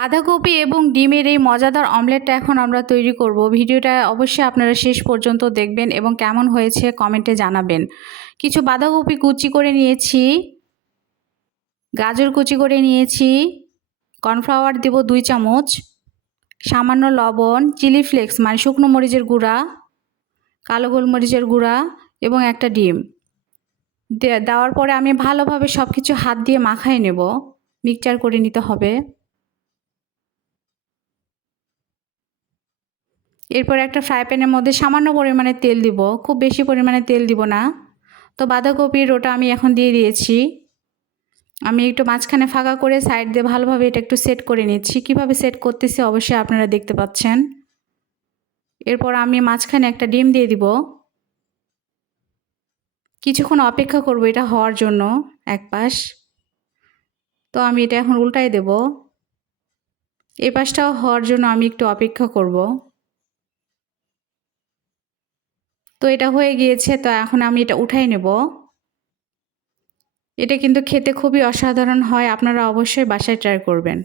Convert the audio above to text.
বাঁধাকপি এবং ডিমের এই মজাদার অমলেটটা এখন আমরা তৈরি করব। ভিডিওটা অবশ্যই আপনারা শেষ পর্যন্ত দেখবেন এবং কেমন হয়েছে কমেন্টে জানাবেন। কিছু বাঁধাকপি কুচি করে নিয়েছি, গাজর কুচি করে নিয়েছি, কর্নফ্লাওয়ার দেব 2 চামচ, সামান্য লবণ, চিলি ফ্লেক্স মানে শুকনো মরিচের গুঁড়া, কালো গোলমরিচের গুঁড়া এবং একটা ডিম দেওয়ার পরে আমি ভালোভাবে সব কিছু হাত দিয়ে মাখায় নেব, মিক্সচার করে নিতে হবে। এরপর একটা ফ্রাই প্যানের মধ্যে সামান্য পরিমাণে তেল দিব, খুব বেশি পরিমাণে তেল দিব না। তো বাঁধাকপির ওটা আমি এখন দিয়ে দিয়েছি। আমি একটু মাঝখানে ফাঁকা করে সাইড দিয়ে ভালোভাবে এটা একটু সেট করে নিচ্ছি। কিভাবে সেট করতেছি অবশ্যই আপনারা দেখতে পাচ্ছেন। এরপর আমি মাঝখানে একটা ডিম দিয়ে দিব। কিছুক্ষণ অপেক্ষা করব এটা হওয়ার জন্য এক পাশ। তো আমি এটা এখন উল্টাই দেব। এই পাশটাও হওয়ার জন্য আমি একটু অপেক্ষা করব। তো এটা হয়ে গিয়েছে, তো এখন আমি এটা উঠাই নেব। এটা কিন্তু খেতে খুবই অসাধারণ হয়, আপনারা অবশ্যই বাসায় ট্রাই করবেন।